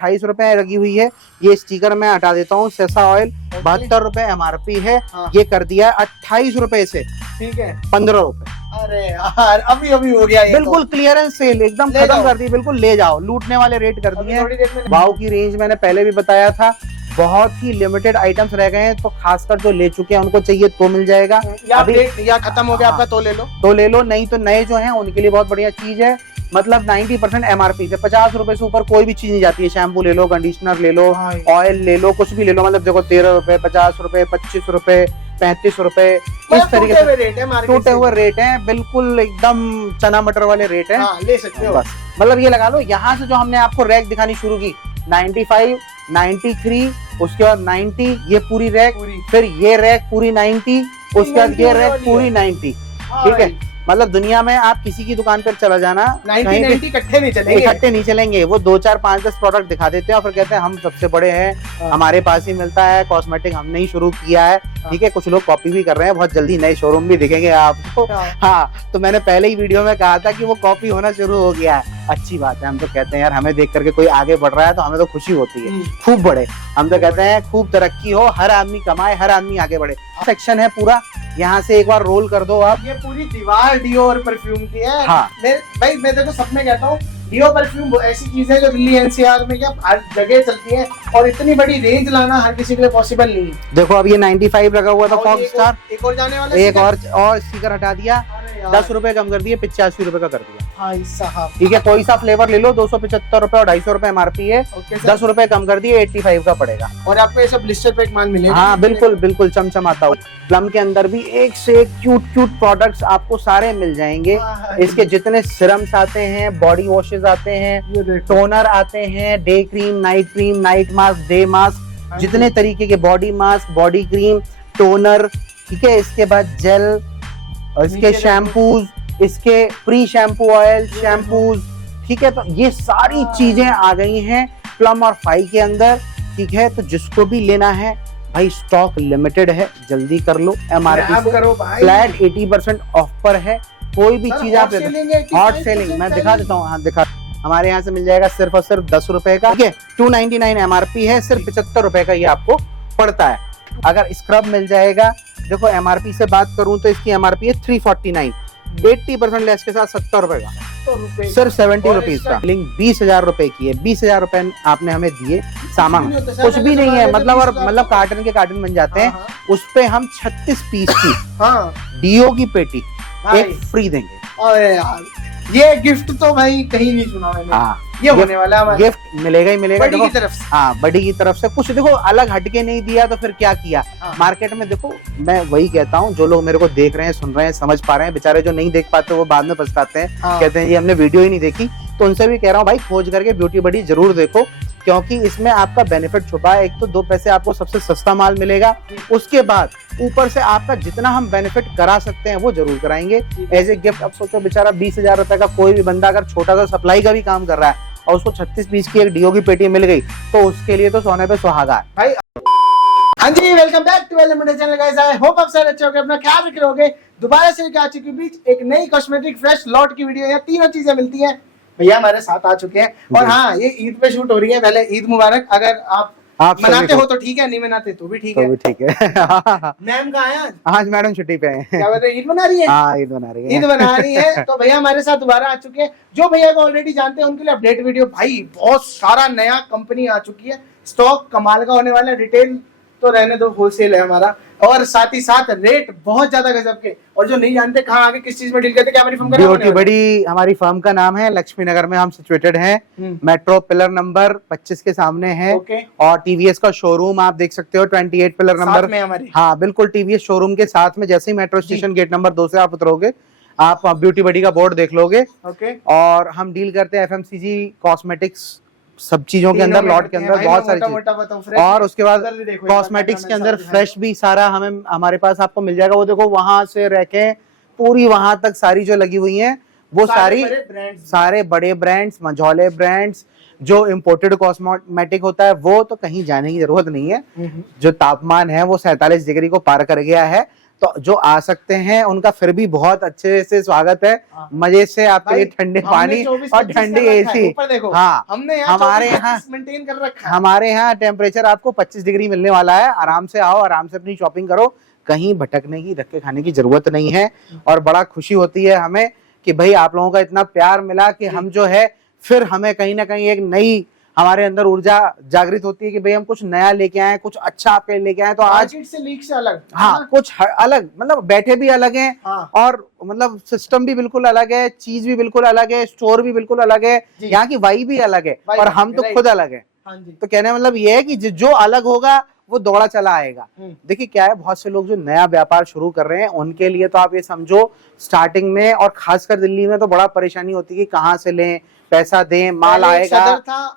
₹28 लगी हुई है। ये स्टिकर मैं हटा देता हूँ। सेसा ऑयल ₹72 MRP है। ये कर दिया ₹28 से, ठीक है, ₹15। अरे यार अभी अभी हो गया ये, बिल्कुल क्लियरनेस सेल एकदम खत्म कर दी, बिल्कुल ले जाओ, लूटने वाले रेट कर दिए हैं। वाओ की रेंज मैंने पहले भी बताया था, बहुत ही लिमिटेड आइटम्स रह गए हैं, तो खासकर जो ले चुके हैं उनको चाहिए तो मिल जाएगा। अभी या खत्म हो गया आपका तो ले लो, नहीं तो नए जो हैं उनके लिए बहुत बढ़िया चीज है। मतलब 90% MRP से ₹50 से ऊपर कोई भी चीज नहीं जाती है। शैम्पू ले लो, कंडीशनर ले लो, ऑयल ले लो, कुछ भी ले लो, मतलब देखो ₹13, ₹50, ₹25, ₹35, इस तरीके से टूटे हुए रेट है, बिल्कुल एकदम चना मटर वाले रेट है। ले सकते हो बस, मतलब ये लगा लो, यहाँ से जो हमने आपको रैक दिखानी शुरू की 95, 93, उसके बाद 90, ये पूरी रैक, फिर ये रैक पूरी 90, उसके बाद ये रैक पूरी 90, ठीक है। मतलब दुनिया में आप किसी की दुकान पर चला जाना, 90 इकट्ठे नहीं चलेंगे, वो 2, 4, 5, 10 प्रोडक्ट दिखा देते हैं और फिर कहते हैं हम सबसे बड़े हैं, हमारे पास ही मिलता है, कॉस्मेटिक हमने ही शुरू किया है, ठीक है। कुछ लोग कॉपी भी कर रहे हैं, बहुत जल्दी नए शोरूम भी दिखेंगे आपको। हाँ, तो मैंने पहले ही वीडियो में कहा था कि वो कॉपी होना शुरू हो गया है, अच्छी बात है। हम तो कहते हैं यार, हमें देख करके कोई आगे बढ़ रहा है तो हमें तो खुशी होती है, खूब बढ़े। हम तो कहते हैं खूब तरक्की हो, हर आदमी कमाए, हर आदमी आगे बढ़े। सेक्शन है पूरा, यहाँ से एक बार रोल कर दो आप। ये पूरी दीवार डियो और परफ्यूम की है। हाँ। मैं देखो सब में कहता हूँ, डियो परफ्यूम ऐसी चीज है जो दिल्ली NCR में क्या हर जगह चलती है, और इतनी बड़ी रेंज लाना हर किसी के लिए पॉसिबल नहीं है। देखो अब ये 95 लगा हुआ था फॉक्स स्टार, एक और जाने वाला, एक और स्टिकर हटा दिया, ₹10 कम कर दिए, ₹85 का कर दिया। भाई साहब, ठीक है, कोई सा फ्लेवर ले लो, ₹275 और ₹250 MRP है, ₹10 कम कर दिए, 85 का पड़ेगा। और आपको ये सब ब्लिस्टर पैक माल मिलेगा। हाँ बिल्कुल बिल्कुल, चमचमाता हुआ। प्लम के अंदर भी एक से एक क्यूट प्रोडक्ट्स आपको सारे मिल जाएंगे। इसके जितने सिरम्स आते हैं, बॉडी वॉशेस आते हैं, टोनर आते हैं, day cream, night mask, day mask, जितने तरीके के body mask, body cream, toner, ठीक है। इसके बाद जेल, और इसके शैम्पूज, इसके प्री शैम्पू ऑयल, शैम्पूज, ठीक है। तो ये सारी चीजें आ गई हैं प्लम और फाई के अंदर, ठीक है। तो जिसको भी लेना है भाई, स्टॉक लिमिटेड है, जल्दी कर लो। MRP से फ्लैट 80% ऑफ पर है। कोई भी चीज आप हॉट सेलिंग, मैं दिखा देता हूँ। हाँ दिखा, हमारे यहाँ से मिल जाएगा सिर्फ और सिर्फ ₹10 का, ठीक है। 299 MRP है, सिर्फ ₹75 का ये आपको पड़ता है। अगर स्क्रब मिल जाएगा, देखो MRP से बात करूं तो इसकी MRP है 349, 80% लेस के साथ ₹70 का, सिर्फ ₹70 का। लिंक ₹20,000 की है, ₹20,000 आपने हमें दिए, सामान कुछ भी नहीं है, मतलब कार्टन के कार्टन बन जाते हैं। उस पे हम 36 पीस की डियो की पेटी एक फ्री देंगे। अरे यार, ये गिफ्ट तो भाई कहीं नहीं सुना मैंने। हाँ, ये होने वाला है, गिफ्ट मिलेगा ही मिलेगा बड़ी की तरफ से। हाँ, बड़ी की तरफ से। कुछ देखो अलग हटके नहीं दिया तो फिर क्या किया। मार्केट में देखो, मैं वही कहता हूँ, जो लोग मेरे को देख रहे हैं, सुन रहे हैं, समझ पा रहे हैं, बेचारे जो नहीं देख पाते वो बाद में पछताते हैं, कहते हैं ये हमने वीडियो ही नहीं देखी। तो उनसे भी कह रहा हूँ भाई, खोज करके ब्यूटी बडी जरूर देखो, क्योंकि इसमें आपका बेनिफिट छुपा है। एक तो 2 पैसे आपको सबसे सस्ता माल मिलेगा, उसके बाद ऊपर से आपका जितना हम बेनिफिट करा सकते हैं वो जरूर कराएंगे एज ए गिफ्ट। अब सोचो बेचारा ₹20,000 का कोई भी बंदा अगर छोटा सा सप्लाई का भी काम कर रहा है और उसको 36 पीस की एक डियो की पेटी मिल गई, तो उसके लिए तो सोने पे सुहागा है भाई। हाँ जी, welcome back to channel guys. I hope आप सारे अच्छे होंगे, अपना ख्याल रख रहे होंगे। दोबारा से आ चुकी बीच एक नई कॉस्मेटिक फ्रेश लॉट की वीडियो है। तीनों चीजें मिलती हैं, भैया हमारे साथ आ चुके हैं। और हाँ, ये ईद पे शूट हो रही है। पहले ईद मुबारक। अगर आप मनाते हो तो ठीक है, नहीं मनाते तो भी ठीक है। मैम कहाँ है आज? मैडम छुट्टी पे है। क्या बात है, ईद मना रही है? हाँ, ईद मना रही है। तो भैया हमारे साथ दोबारा आ चुके हैं। जो भैया को ऑलरेडी जानते हैं उनके लिए अपडेट वीडियो। भाई बहुत सारा नया कंपनी आ चुकी है, स्टॉक कमाल का होने वाला है। रिटेल तो रहने दो, होलसेल है हमारा, और साथ ही साथ रेट बहुत ज्यादा गजब के। और जो नहीं जानते कहाँ आगे किस चीज में डील करते, क्या हमारी फर्म का नाम है? बड़ी हमारी फर्म का नाम है, लक्ष्मी नगर में हम सिचुएटेड हैं। मेट्रो पिलर नंबर 25 के सामने है। और TVS का शोरूम आप देख सकते हो 28 पिलर नंबर में हमारी। हाँ बिल्कुल, TVS शोरूम के साथ में। जैसे ही मेट्रो स्टेशन गेट नंबर 2 से आप उतरोगे, आप ब्यूटी बडी का बोर्ड देख लोगे। और हम डील करते हैं FMCG, कॉस्मेटिक्स, सब चीजों के अंदर, लॉट के अंदर बहुत सारी चीज। और उसके बाद कॉस्मेटिक्स के अंदर फ्रेश भी सारा हमें हमारे पास आपको मिल जाएगा। वो देखो वहां से रखें पूरी वहां तक सारी जो लगी हुई हैं, वो सारे बड़े ब्रांड्स, मझौले ब्रांड्स। जो इम्पोर्टेड कॉस्मेटिक होता है वो तो कहीं जाने की जरूरत नहीं है। जो तापमान है वो 47 डिग्री को पार कर गया है। तो जो आ सकते हैं उनका फिर भी बहुत अच्छे से स्वागत है। मजे से आपके लिए ठंडे पानी और ठंडी एसी। हाँ, हमने हमारे यहाँ मेंटेन कर रखा है। हमारे यहाँ टेम्परेचर आपको 25 डिग्री मिलने वाला है। आराम से आओ, आराम से अपनी शॉपिंग करो, कहीं भटकने की, धक्के खाने की जरूरत नहीं है। और बड़ा खुशी होती है हमें कि भाई आप लोगों का इतना प्यार मिला कि हम जो है फिर हमें कहीं ना कहीं एक नई हमारे अंदर ऊर्जा जागृत होती है कि भाई हम कुछ नया लेके आए, कुछ अच्छा आपके लिए लेके आए। तो आज से लीक से अलग, हाँ, कुछ अलग, मतलब बैठे भी अलग हैं। हाँ। और मतलब सिस्टम भी बिल्कुल अलग है, चीज भी बिल्कुल अलग है, स्टोर भी बिल्कुल अलग है, यहाँ की वाइब भी अलग है और हम तो खुद अलग है। तो कहने मतलब ये है कि जो अलग होगा वो दौड़ा चला आएगा। देखिए क्या है, बहुत से लोग जो नया व्यापार शुरू कर रहे हैं उनके लिए तो आप ये समझो स्टार्टिंग में, और खासकर दिल्ली में तो बड़ा परेशानी होती है कि कहाँ से लें, पैसा दें, माल आएगा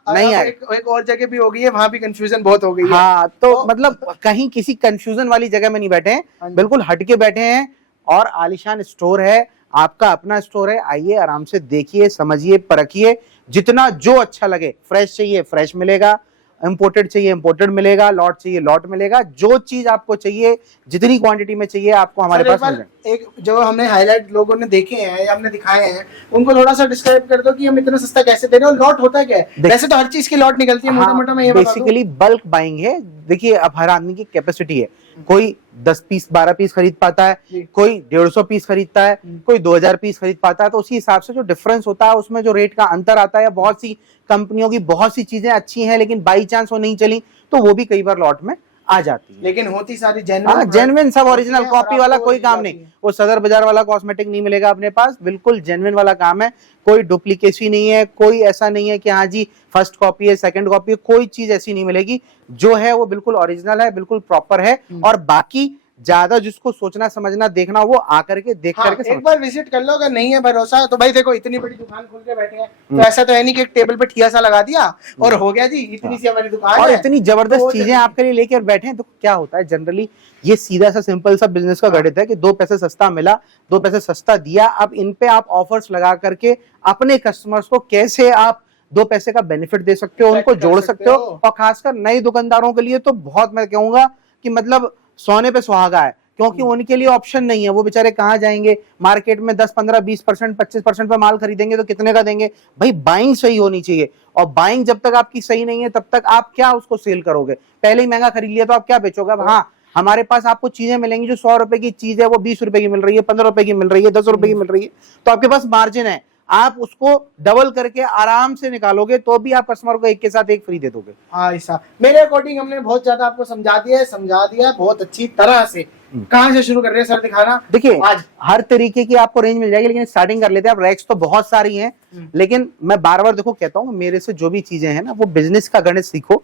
नहीं आएगा। एक और जगह भी हो गई है, वहां भी कंफ्यूजन बहुत हो गई है। हाँ, तो मतलब कहीं किसी कंफ्यूजन वाली जगह में नहीं बैठे हैं, बिल्कुल हटके बैठे हैं। और आलीशान स्टोर है, आपका अपना स्टोर है। आइए, आराम से देखिए, समझिए, परखिए, जितना जो अच्छा लगे। फ्रेश चाहिए फ्रेश मिलेगा, इंपोर्टेड चाहिए इंपोर्टेड मिलेगा, लॉट चाहिए लॉट मिलेगा। जो चीज आपको चाहिए, जितनी क्वांटिटी में चाहिए, आपको हमारे पास मिल जाएगा। एक जो हमने हाईलाइट लोगों ने देखे हैं या हमने दिखाए हैं, उनको थोड़ा सा डिस्क्राइब कर दो कि हम इतना सस्ता कैसे दे रहे हैं और लॉट होता क्या है। वैसे तो हर चीज की लॉट निकलती है, मोटा मोटा मैं ये बता दूं। बेसिकली बल्क बाइंग है। देखिए, अब हर आदमी की कैपेसिटी है, कोई 10 पीस 12 पीस खरीद पाता है, कोई 150 पीस खरीदता है, कोई 2000 पीस खरीद पाता है। तो उसी हिसाब से जो डिफरेंस होता है उसमें जो रेट का अंतर आता है। बहुत सी कंपनियों की बहुत सी चीजें अच्छी हैं, लेकिन बाई चांस वो नहीं चली तो वो भी कई बार लॉट में आ जाती है। लेकिन होती सारी जेन्युइन सब ओरिजिनल, कॉपी वाला कोई काम नहीं। वो सदर बाजार वाला कॉस्मेटिक नहीं मिलेगा अपने पास, बिल्कुल जेन्युइन वाला काम है। कोई डुप्लीकेसी नहीं है, कोई ऐसा नहीं है कि हाँ जी फर्स्ट कॉपी है सेकंड कॉपी है, कोई चीज ऐसी नहीं मिलेगी। जो है वो बिल्कुल ओरिजिनल है, बिल्कुल प्रॉपर है। और बाकी ज्यादा जिसको सोचना समझना देखना, वो आकर के देख करके एक बार विजिट कर लो। अगर नहीं है भरोसा तो भाई देखो, इतनी बड़ी दुकान खोल के बैठे हैं, तो ऐसा तो है नहीं कि एक टेबल पे ठिया सा लगा दिया और हो गया जी, इतनी सी हमारी दुकान और है। इतनी जबरदस्त चीजें आपके लिए लेकर बैठे हैं। तो क्या होता है जनरली, ये सीधा सा सिंपल सा बिजनेस का गणित है कि 2 पैसे सस्ता मिला, 2 पैसे सस्ता दिया। अब इन पे आप ऑफर्स लगा करके अपने कस्टमर्स को कैसे आप 2 पैसे का बेनिफिट दे सकते हो, उनको जोड़ सकते हो। और खासकर नए दुकानदारों के लिए तो बहुत, मैं कहूंगा कि मतलब सोने पे सुहागा है, क्योंकि उनके लिए ऑप्शन नहीं है। वो बेचारे कहाँ जाएंगे, मार्केट में 10, 15, 20%, 25% पे माल खरीदेंगे तो कितने का देंगे। भाई बाइंग सही होनी चाहिए, और बाइंग जब तक आपकी सही नहीं है तब तक आप क्या उसको सेल करोगे। पहले ही महंगा खरीद लिया तो आप क्या बेचोगे। अब हाँ, हमारे पास आपको चीजें मिलेंगी जो 100 रुपए की चीज है वो 20 रुपए की मिल रही है, 15 रुपए की मिल रही है, 10 रुपए की मिल रही है। तो आपके पास मार्जिन है, आप उसको डबल करके आराम से निकालोगे तो भी आप कस्टमर को एक के साथ एक फ्री दे दोगे। हाँ, ऐसा मेरे अकॉर्डिंग हमने बहुत ज्यादा आपको समझा दिया है बहुत अच्छी तरह से। कहाँ से शुरू कर रहे हैं सर, दिखाना। देखिए, आज हर तरीके की आपको रेंज मिल जाएगी, लेकिन स्टार्टिंग कर लेते हैं। अब रैक्स तो बहुत सारी हैं, लेकिन मैं बार बार देखो कहता हूँ, मेरे से जो भी चीजें हैं ना, वो बिजनेस का गणित सीखो।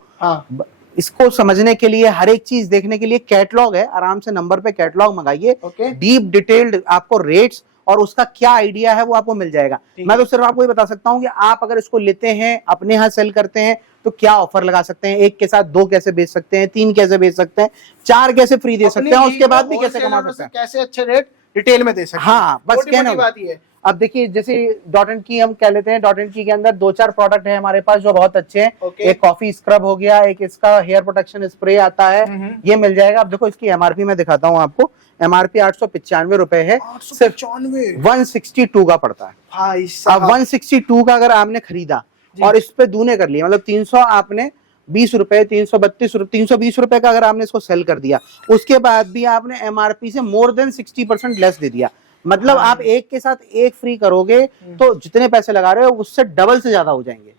इसको समझने के लिए, हर एक चीज देखने के लिए कैटलॉग है, आराम से नंबर पे कैटलॉग मंगाइए। डीप डिटेल्ड आपको रेट्स और उसका क्या आइडिया है वो आपको मिल जाएगा। मैं तो सिर्फ आपको ये बता सकता हूँ कि आप अगर इसको लेते हैं, अपने यहाँ सेल करते हैं, तो क्या ऑफर लगा सकते हैं। 1 के साथ 2 कैसे बेच सकते हैं, 3 कैसे बेच सकते हैं, 4 कैसे फ्री दे सकते हैं, उसके बाद भी कैसे कमा सकते हैं, कैसे अच्छे रेट डिटेल में दे सकते हैं। हाँ, बस कहना बात ही है। अब देखिए, जैसे डॉट एंड की हम कह लेते हैं, डॉट एंड की के अंदर 2-4 प्रोडक्ट है हमारे पास जो बहुत अच्छे हैं। एक कॉफी स्क्रब हो गया, एक इसका हेयर प्रोटेक्शन स्प्रे आता है, ये मिल जाएगा। अब देखो इसकी एमआरपी मैं दिखाता हूँ आपको। एमआरपी 895 रुपए है, सिर्फ 162 का पड़ता है। अब 162 का अगर आपने खरीदा और इस पे दूने कर लिया, मतलब 300 आपने 20 रुपए, 320 रुपए का अगर आपने इसको सेल कर दिया, उसके बाद भी आपने एमआरपी से मोर देन 60% लेस दे दिया। मतलब आप एक के साथ एक फ्री करोगे तो जितने पैसे लगा रहे हो उससे डबल से ज्यादा हो जाएंगे।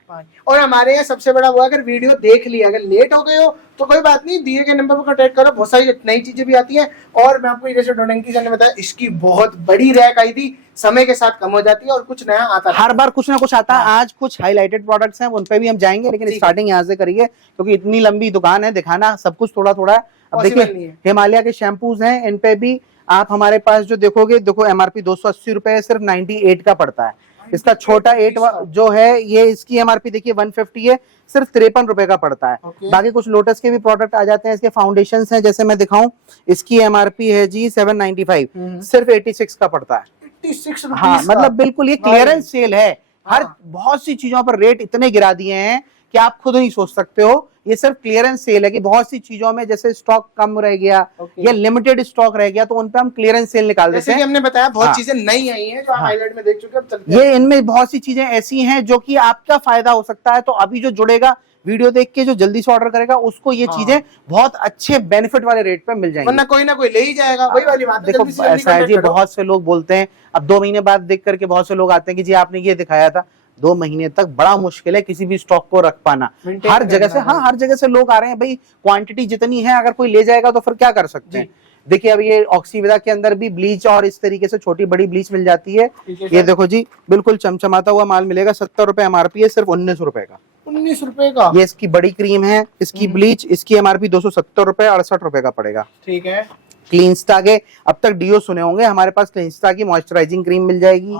और हमारे यहाँ सबसे बड़ा वो, अगर वीडियो देख लिया, अगर लेट हो गए हो तो कोई बात नहीं, दिए गए नंबर पर कांटेक्ट करो, बहुत सारी नई चीजें भी आती हैं। और मैं आपको जैसे डोनेंकी सर ने बताया, इसकी बहुत बड़ी रैक आई थी, समय के साथ कम हो जाती है और कुछ नया आता है, हर बार कुछ ना कुछ आता है। आज कुछ हाईलाइटेड प्रोडक्ट्स हैं, उन पे भी हम जाएंगे, लेकिन स्टार्टिंग यहाँ से करिए, क्योंकि इतनी लंबी दुकान है, दिखाना सब कुछ थोड़ा थोड़ा है। अब देखिए, हिमालय के शैम्पूज हैं, इन पे भी आप हमारे पास जो देखोगे, देखो एमआरपी 280 रुपए है, सिर्फ 98 का पड़ता है। इसका छोटा 8 जो है, ये इसकी एमआरपी देखिए 150 है, सिर्फ 53 रुपए का पड़ता है। बाकी कुछ लोटस के भी प्रोडक्ट आ जाते हैं। इसके फाउंडेशन हैं, जैसे मैं दिखाऊं, इसकी एमआरपी है जी 795, सिर्फ 86 का पड़ता है। 86 हाँ, मतलब बिल्कुल ये क्लियरेंस सेल है। हर बहुत सी चीजों पर रेट इतने गिरा दिए हैं कि आप खुद नहीं सोच सकते हो। ये सिर्फ क्लियरेंस सेल है कि बहुत सी चीजों में जैसे स्टॉक कम रह गया या लिमिटेड स्टॉक रह गया तो उन पे हम क्लियरेंस सेल निकाल देते हैं। हमने बताया बहुत चीजें नई आई हैं जो हम हाईलाइट में देख चुके हैं। ये इनमें बहुत सी चीजें ऐसी हैं जो कि आपका फायदा हो सकता है। तो अभी जो जुड़ेगा वीडियो देख के, जो जल्दी से ऑर्डर करेगा उसको ये चीजें बहुत अच्छे बेनिफिट वाले रेट पे मिल जाएंगी, वरना कोई ना कोई ले ही जाएगा। वही वाली बात है। देखो ऐसा है जी, बहुत से लोग बोलते हैं, अब 2 महीने बाद देख करके बहुत से लोग आते हैं कि जी आपने ये दिखाया था। 2 महीने तक बड़ा मुश्किल है किसी भी स्टॉक को रख पाना। हर जगह से हर जगह से लोग आ रहे हैं भाई, क्वांटिटी जितनी है अगर कोई ले जाएगा तो फिर क्या कर सकते हैं। देखिए अब ये ऑक्सीविदा के अंदर भी ब्लीच और इस तरीके से छोटी बड़ी ब्लीच मिल जाती है। ये देखो जी, बिल्कुल चमचमाता हुआ माल मिलेगा। 70 रुपए एमआरपी है, सिर्फ 19 रुपए का। 19 रुपए का ये इसकी बड़ी क्रीम है, इसकी ब्लीच, इसकी एमआरपी 270 रुपए, 68 रुपए का पड़ेगा। ठीक है। क्लीनस्टा के अब तक डीओ सुने होंगे, हमारे पास क्लीनस्टा की मॉइस्चराइजिंग क्रीम मिल जाएगी,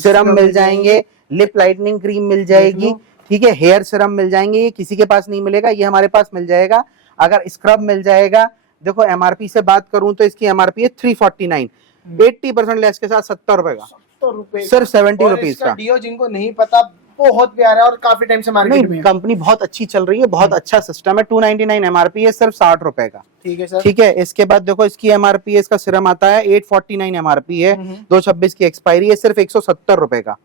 सिरम मिल जाएंगे, लिप लाइटनिंग क्रीम मिल जाएगी, ठीक है, हेयर सिरम मिल जाएंगे। ये किसी के पास नहीं मिलेगा, ये हमारे पास मिल जाएगा। अगर स्क्रब मिल जाएगा, देखो एमआरपी से बात करूं तो इसकी एमआरपी है 349, 80% लेस के साथ 70 रुपए का, 70 रुपए सिर्फ 70 रुपीज का। डीओ जिनको नहीं पता बहुत प्यारा है और काफी टाइम से मार्केट में कंपनी बहुत अच्छी चल रही है, बहुत अच्छा सिस्टम है। 299 एमआरपी है, सिर्फ 60 रुपए का। ठीक है सर। ठीक है, इसके बाद देखो इसकी एमआरपी है, इसका सिरम आता है 849 एमआरपी है, 226 की एक्सपायरी है, सिर्फ 170 रुपए का।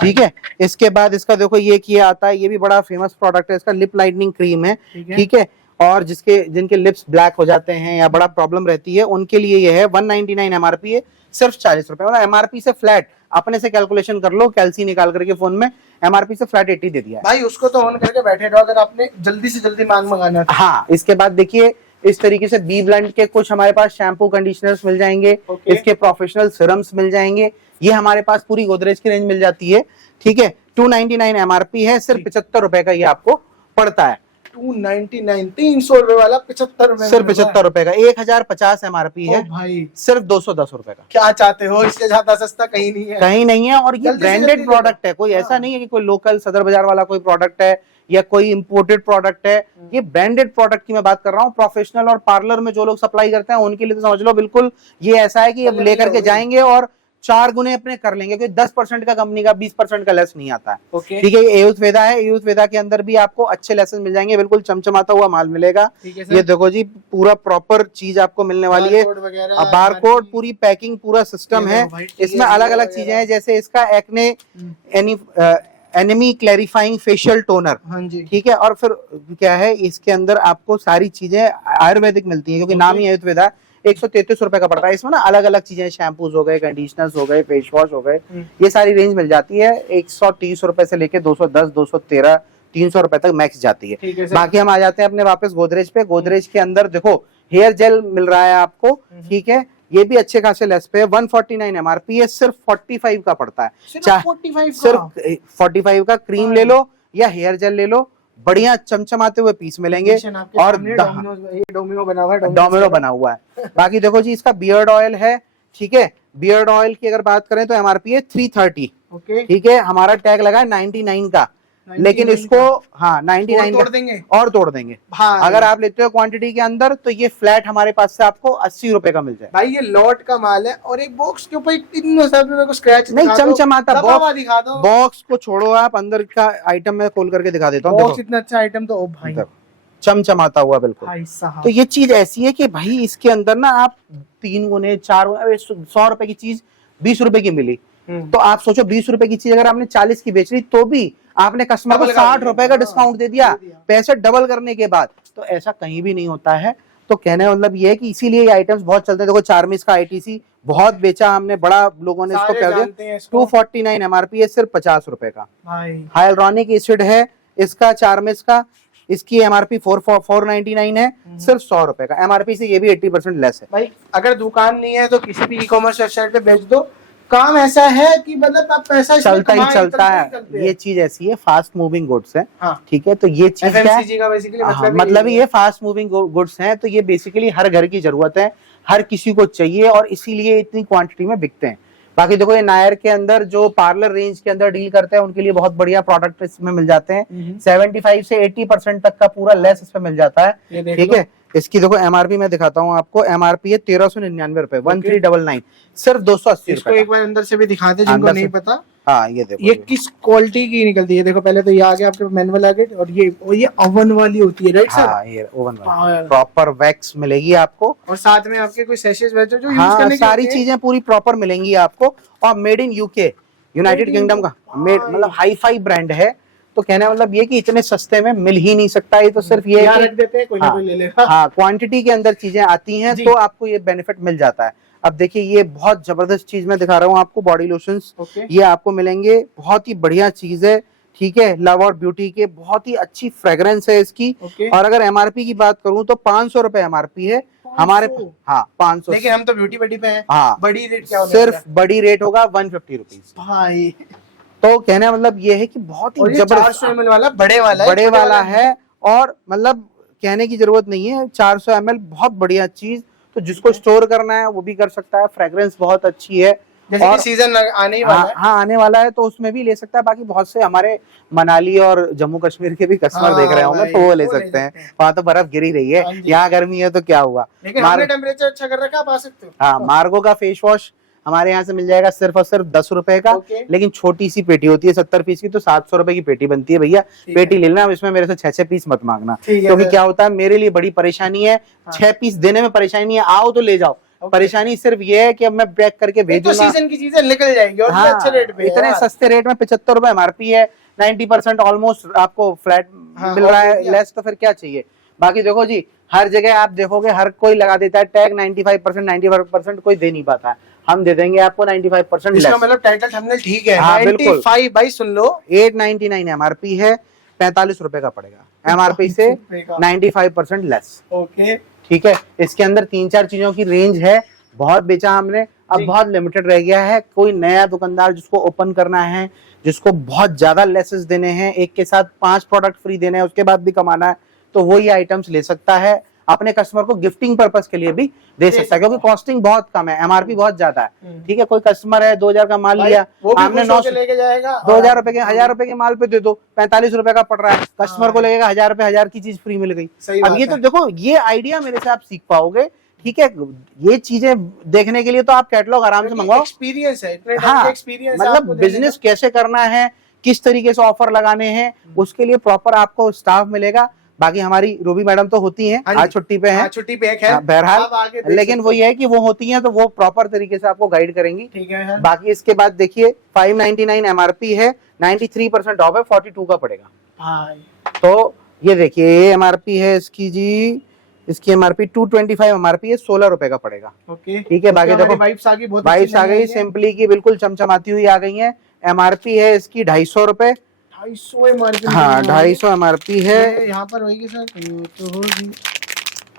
ठीक है, इसके बाद इसका देखो ये किया आता है, ये भी बड़ा फेमस प्रोडक्ट है, इसका लिप लाइटनिंग क्रीम है। ठीक है, और जिनके लिप्स ब्लैक हो जाते हैं या बड़ा प्रॉब्लम रहती है उनके लिए ये है। 199 एमआरपी है, सिर्फ 40 रुपए। मतलब एमआरपी से फ्लैट, अपने से कैलकुलेशन कर लो, कैलसी निकाल करके फोन में, एमआरपी से फ्लैट 80 दे दिया है भाई। उसको तो ऑन करके बैठे रहो अगर आपने जल्दी से जल्दी माल मंगाना है। हाँ, इसके बाद देखिए इस तरीके से बी ब्लेंड के कुछ हमारे पास शैम्पू कंडीशनर्स मिल जाएंगे, इसके प्रोफेशनल सिरम्स मिल जाएंगे। ये हमारे पास पूरी गोदरेज की रेंज मिल जाती है। ठीक है, 299 एमआरपी है, सिर्फ 75 रुपए का ये आपको पड़ता है। 299, 300 रुपए वाला 75 रुपए, सिर्फ 75 रुपए का। 1050 एमआरपी है भाई, सिर्फ 210 रुपए का। क्या चाहते हो, इससे ज्यादा सस्ता कहीं नहीं है, कहीं नहीं है। और ये ब्रांडेड प्रोडक्ट है, कोई ऐसा नहीं है कि कोई लोकल सदर बाजार वाला कोई प्रोडक्ट है या कोई इंपोर्टेड प्रोडक्ट है। ये ब्रांडेड प्रोडक्ट की मैं बात कर रहा हूँ। प्रोफेशनल और पार्लर में जो लोग सप्लाई करते हैं उनके लिए तो समझ लो बिल्कुल ये ऐसा है कि अब लेकर के जाएंगे और 4 गुने अपने कर लेंगे, क्योंकि 10% का कंपनी का 20% का लेस नहीं आता है। ठीक है, ये आयुर्वेदा है, आयुर्वेदा के अंदर भी आपको अच्छे लेसन मिल जाएंगे, बिल्कुल चमचमाता हुआ माल मिलेगा। ये देखो जी, पूरा प्रॉपर चीज आपको मिलने वाली है, बारकोड, पूरी पैकिंग, पूरा सिस्टम है। इसमें अलग अलग चीजें हैं, जैसे इसका acne enemy clarifying facial toner. ठीक है, और फिर क्या है इसके अंदर आपको सारी चीजें आयुर्वेदिक मिलती है, क्योंकि नाम ही आयुर्वेदा। 133 रुपए का पड़ता है। इसमें ना अलग अलग चीजें, शैम्पूज हो गए, कंडीशनर्स हो गए, फेस वॉश हो गए, ये सारी रेंज मिल जाती है। 130 रुपए से लेके 210, 213, 300 रुपए तक मैक्स जाती है। बाकी हम आ जाते हैं अपने वापस गोदरेज पे। गोदरेज के अंदर देखो हेयर जेल मिल रहा है आपको। ठीक है, ये भी अच्छे खासे लेस पे है। 149 एमआरपी है, सिर्फ 45 का पड़ता है। सिर्फ 45 का। क्रीम ले लो या हेयर जेल ले लो, बढ़िया चमचमाते हुए पीस मिलेंगे। और डोमिनो बना हुआ है। बाकी देखो जी, इसका बियर्ड ऑयल है। ठीक है, बियर्ड ऑयल की अगर बात करें तो एमआरपी है 330। ठीक है, हमारा टैग लगा है 99 का, लेकिन इसको 99 तोड़ देंगे। अगर आप लेते हो क्वांटिटी के अंदर तो ये फ्लैट हमारे पास से आपको 80 रुपए का मिल जाए। भाई ये लॉट का माल है और एक बॉक्स के ऊपर 300 रुपए को स्क्रैच नहीं, चमचमाता दिखा दो। बॉक्स को छोड़ो, आप अंदर का आइटम में खोल करके दिखा देता हूँ। इतना अच्छा आइटम तो भाई चमचमाता हुआ बिल्कुल। तो ये चीज ऐसी है कि भाई इसके अंदर ना आप 3 गुने 4 गुने, 100 रुपए की चीज 20 रुपए की मिली, तो आप सोचो 20 रुपए की चीज अगर आपने 40 की बेच ली तो भी आपने कस्टमर को 60 रुपए का डिस्काउंट दे दिया, पैसे डबल करने के बाद। तो ऐसा कहीं भी नहीं होता है। तो कहने का मतलब ये है कि इसीलिए ये आइटम्स बहुत चलते हैं। देखो चार्मिस का आईटीसी बहुत बेचा हमने, बड़ा लोगों ने इसको क्या दिया। 249 एमआरपी है, सिर्फ 50 रुपए का। हाइलुरोनिक एसिड है इसका, चार्मिस का, इसकी एमआरपी 499 है, सिर्फ 100 रुपए का। एमआरपी से ये भी 80% लेस है। भाई अगर दुकान नहीं है तो किसी भी ई-कॉमर्स वेबसाइट पे बेच दो। काम ऐसा है कि मतलब आप पैसा चलता है। ये चीज ऐसी है, फास्ट मूविंग गुड्स है। ठीक है, तो ये चीज FMCG का बेसिकली मतलब ये फास्ट मूविंग गुड्स हैं, तो ये बेसिकली हर घर की जरूरत है, हर किसी को चाहिए और इसीलिए इतनी क्वांटिटी में बिकते हैं। बाकी देखो ये नायर के अंदर जो पार्लर रेंज के अंदर डील करते हैं उनके लिए बहुत बढ़िया प्रोडक्ट इसमें मिल जाते हैं। 75 से 80% तक का पूरा लेस इसमें मिल जाता है। ठीक है, इसकी देखो एमआरपी मैं दिखाता हूँ आपको। एमआरपी है 1399 रुपए, 1399, सिर्फ 280 इसको रुपए। एक बार अंदर से भी दिखा दे जिनको नहीं पता। हाँ ये देखो, ये किस क्वालिटी की निकलती है? देखो पहले तो ये आ गया आपके मैनुअल आ गया, और ये ओवन वाली होती है, राइट सर? हाँ ये ओवन वाली प्रॉपर वैक्स मिलेगी आपको, और साथ में आपके कोई सेशेस वैसे जो यूज हाँ करने की सारी चीजें पूरी प्रॉपर मिलेंगी आपको। और made in UK, United kingdom का मेड, मतलब हाई फाई ब्रांड है। तो कहने का मतलब ये कि इतने सस्ते में मिल ही नहीं सकता। ये तो सिर्फ ये रख देते हैं, कोई ना कोई ले लेगा। हाँ क्वांटिटी के अंदर चीजें आती हैं तो आपको ये बेनिफिट मिल जाता है। अब देखिए ये बहुत जबरदस्त चीज मैं दिखा रहा हूँ आपको, बॉडी लोशंस ये आपको मिलेंगे, बहुत ही बढ़िया चीज है, ठीक है। लव और ब्यूटी के बहुत ही अच्छी फ्रेग्रेंस है इसकी। और अगर एमआरपी की बात करूं तो 500 रुपए एमआरपी है हमारे। हाँ 500, लेकिन हम तो ब्यूटी बडी पे हैं। हाँ बड़ी रेट क्या होगा? सिर्फ बड़ी रेट होगा 150 रुपीज भाई। तो कहने का मतलब ये है कि बहुत ही जबरदस्त 400 ml वाला बड़े वाला है। और मतलब कहने की जरूरत नहीं है, 400 ml बहुत बढ़िया चीज। तो जिसको स्टोर करना है वो भी कर सकता है। फ्रेग्रेंस बहुत अच्छी है, जैसे और कि सीजन आने ही वाला है। हाँ आने वाला है तो उसमें भी ले सकता है। बाकी बहुत से हमारे मनाली और जम्मू कश्मीर के भी कस्टमर देख रहे होंगे, तो वो ले सकते हैं। वहां तो बर्फ गिरी रही है, यहाँ गर्मी है तो क्या हुआ। लेकिन हमने टेम्परेचर अच्छा कर रखा, आप आ सकते हो। हाँ मार्गो का फेस वॉश हमारे यहाँ से मिल जाएगा सिर्फ और सिर्फ 10 रुपए का। लेकिन छोटी सी पेटी होती है 70 पीस की, तो 700 रुपए की पेटी बनती है भैया। पेटी लेना, इसमें मेरे से 6 पीस मत मांगना, क्योंकि क्या होता है मेरे लिए बड़ी परेशानी है। 6 पीस देने में परेशानी है, आओ तो ले जाओ। परेशानी सिर्फ ये है कि अब मैं पैक करके भेजूंगा, तो सीजन की चीजें निकल जाएंगी। और हाँ, अच्छे रेट पे, इतने सस्ते रेट में 75 रुपए एमआरपी है, 90% ऑलमोस्ट आपको फ्लैट मिल रहा है, लेस तो फिर क्या चाहिए। बाकी देखो जी, हर जगह आप देखोगे हर कोई लगा देता है टैग 95%, 95% कोई दे नहीं पाता है। हम दे देंगे आपको 95% लेस। इसका मतलब टाइटल थंबनेल ठीक है। हाँ, 95 भाई सुन लो, 899 एमआरपी है, 45 रुपए का पड़ेगा एमआरपी से 95% लेस। ओके ठीक है। इसके अंदर 3-4 चीजों की रेंज है, बहुत बेचा हमने, अब बहुत लिमिटेड रह गया है। कोई नया दुकानदार जिसको ओपन करना है, जिसको बहुत ज्यादा लेसेस देने हैं, एक के साथ 5 प्रोडक्ट फ्री देने हैं, उसके बाद भी कमाना है, तो वो ये आइटम्स ले सकता है। अपने कस्टमर को गिफ्टिंग पर्पस के लिए भी दे सकता है, क्योंकि कॉस्टिंग बहुत कम है, एमआरपी बहुत ज्यादा है। ठीक है, कोई कस्टमर है 2000 का माल लिया, हमने 900 लेके जाएगा, 2000 रुपए के 1000 रुपए के माल पे दे दो, 45 रुपए का पड़ रहा है, कस्टमर को लगेगा 1000 रुपए, 1000 की चीज फ्री मिल गई। अब ये तो देखो, ये आइडिया मेरे से आप सीख पाओगे। ठीक है, ये चीजें देखने के लिए तो आप कैटलॉग आराम से मंगवाओ। एक्सपीरियंस है, इतने हाँ, एक्सपीरियंस मतलब बिजनेस कैसे करना है, किस तरीके से ऑफर लगाने हैं, उसके लिए प्रॉपर आपको स्टाफ मिलेगा। बाकी हमारी रूबी मैडम तो होती हैं, आज छुट्टी पे हैं, छुट्टी पे है बहरहाल, लेकिन वो ये है कि वो होती हैं तो वो प्रॉपर तरीके से आपको गाइड करेंगी। ठीक है। बाकी इसके बाद देखिए 599 एमआरपी है, 93% ऑफ है, 42 का पड़ेगा। तो ये देखिए ये एमआरपी है इसकी जी, इसकी एमआरपी 225 एमआरपी है, 16 रुपए का पड़ेगा। ठीक है। बाकी देखो वाइप्स आ गई, सिंपली की बिल्कुल चमचमाती हुई आ गई है। एमआरपी है इसकी 250 रुपए, 250 एमआरपी। हाँ 250 एमआरपी है यहाँ पर होगी सर, तो होगी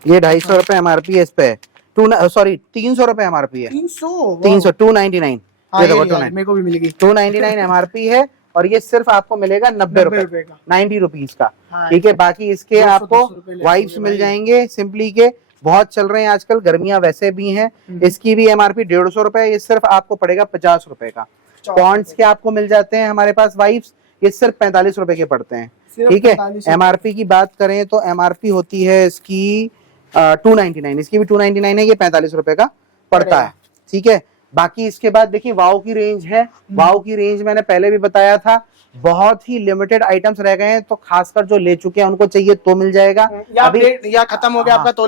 ये 250 रुपए एमआरपी है इस पे। 300 रुपए एमआरपी है, 300 299। ये देखो 299 मेरे को भी मिलेगी, 299 एमआरपी है, और ये सिर्फ आपको मिलेगा 90 रुपए का, 90 रुपीज का। ठीक है। बाकी इसके आपको वाइप्स मिल जाएंगे सिंपली के, बहुत चल रहे हैं आजकल, गर्मियां वैसे भी हैं। इसकी भी एमआरपी 150 रुपए, ये सिर्फ आपको पड़ेगा 50 रुपए का। पॉन्ड्स के आपको मिल जाते हैं हमारे पास वाइप्स, ये सिर्फ 45 रुपए के पड़ते हैं। ठीक है। एमआरपी की बात करें तो एमआरपी होती है इसकी 299, इसकी भी 299 है, ये 45 रुपए का पड़ता है। ठीक है। बाकी इसके बाद देखिए वाओ की रेंज है। वाओ की रेंज मैंने पहले भी बताया था, बहुत ही लिमिटेड आइटम्स रह गए हैं, तो खासकर जो ले चुके हैं उनको चाहिए तो मिल जाएगा। या खत्म हो गया आपका तो